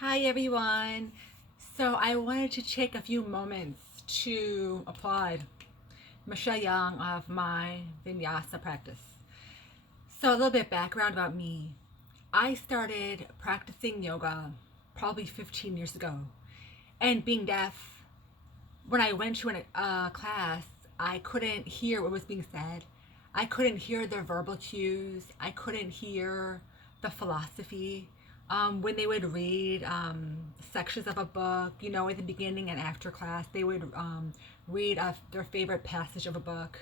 Hi everyone. So I wanted to take a few moments to applaud Michelle Young of my Vinyasa Practice. So a little bit background about me. I started practicing yoga probably 15 years ago. And being deaf, when I went to a class, I couldn't hear what was being said. I couldn't hear the verbal cues. I couldn't hear the philosophy. When they would read sections of a book, at the beginning and after class, they would read their favorite passage of a book.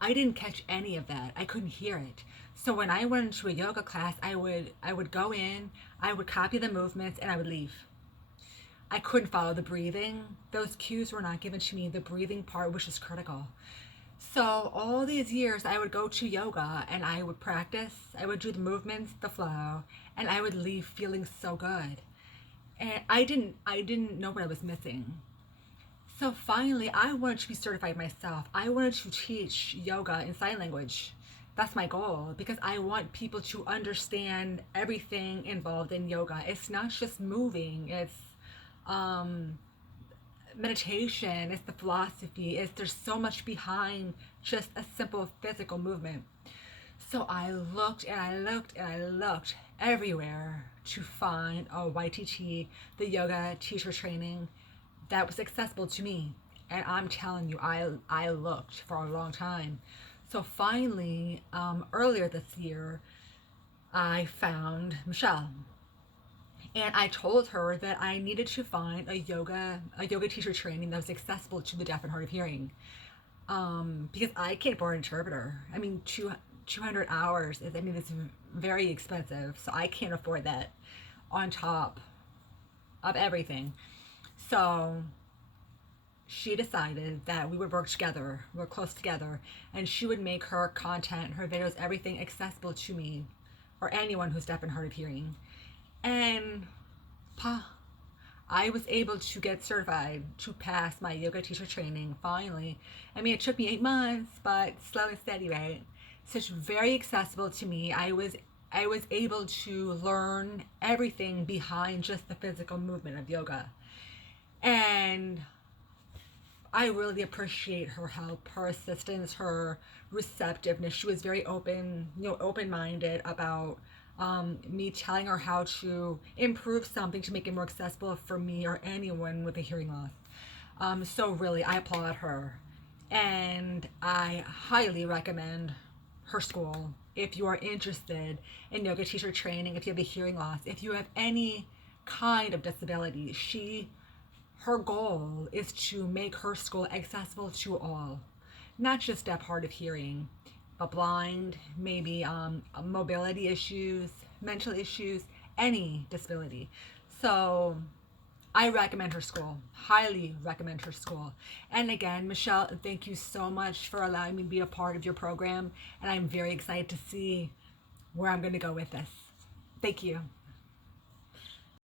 I didn't catch any of that. I couldn't hear it. So when I went into a yoga class, I would go in, I would copy the movements, and I would leave. I couldn't follow the breathing. Those cues were not given to me. The breathing part was just critical. So all these years I would go to yoga and I would practice. I would do the movements, the flow, and I would leave feeling so good. And I didn't know what I was missing. So finally I wanted to be certified myself. I wanted to teach yoga in sign language. That's my goal because I want people to understand everything involved in yoga. It's not just moving. It's um, meditation, it's the philosophy, it's there's so much behind just a simple physical movement. So I looked and I looked and I looked everywhere to find a YTT, the yoga teacher training that was accessible to me. And I'm telling you, I looked for a long time. So finally, earlier this year, I found Michelle, and I told her that I needed to find a yoga teacher training that was accessible to the deaf and hard of hearing. Because I can't afford an interpreter. I mean, 200 hours is, I mean, it's very expensive, so I can't afford that on top of everything. So she decided that we would work together, work close together, and she would make her content, her videos, everything accessible to me or anyone who's deaf and hard of hearing. And I was able to get certified to pass my yoga teacher training finally. I mean, it took me 8 months, but slow and steady, right? So it's very accessible to me. I was able to learn everything behind just the physical movement of yoga. And I really appreciate her help, her assistance, her receptiveness. She was very open, open-minded about me telling her how to improve something to make it more accessible for me or anyone with a hearing loss. So really, I applaud her, and I highly recommend her school if you are interested in yoga teacher training. If you have a hearing loss, if you have any kind of disability, her goal is to make her school accessible to all, not just deaf, hard of hearing, but blind, maybe mobility issues, mental issues, any disability. So I recommend her school, highly recommend her school. And again, Michelle, thank you so much for allowing me to be a part of your program. And I'm very excited to see where I'm going to go with this. Thank you.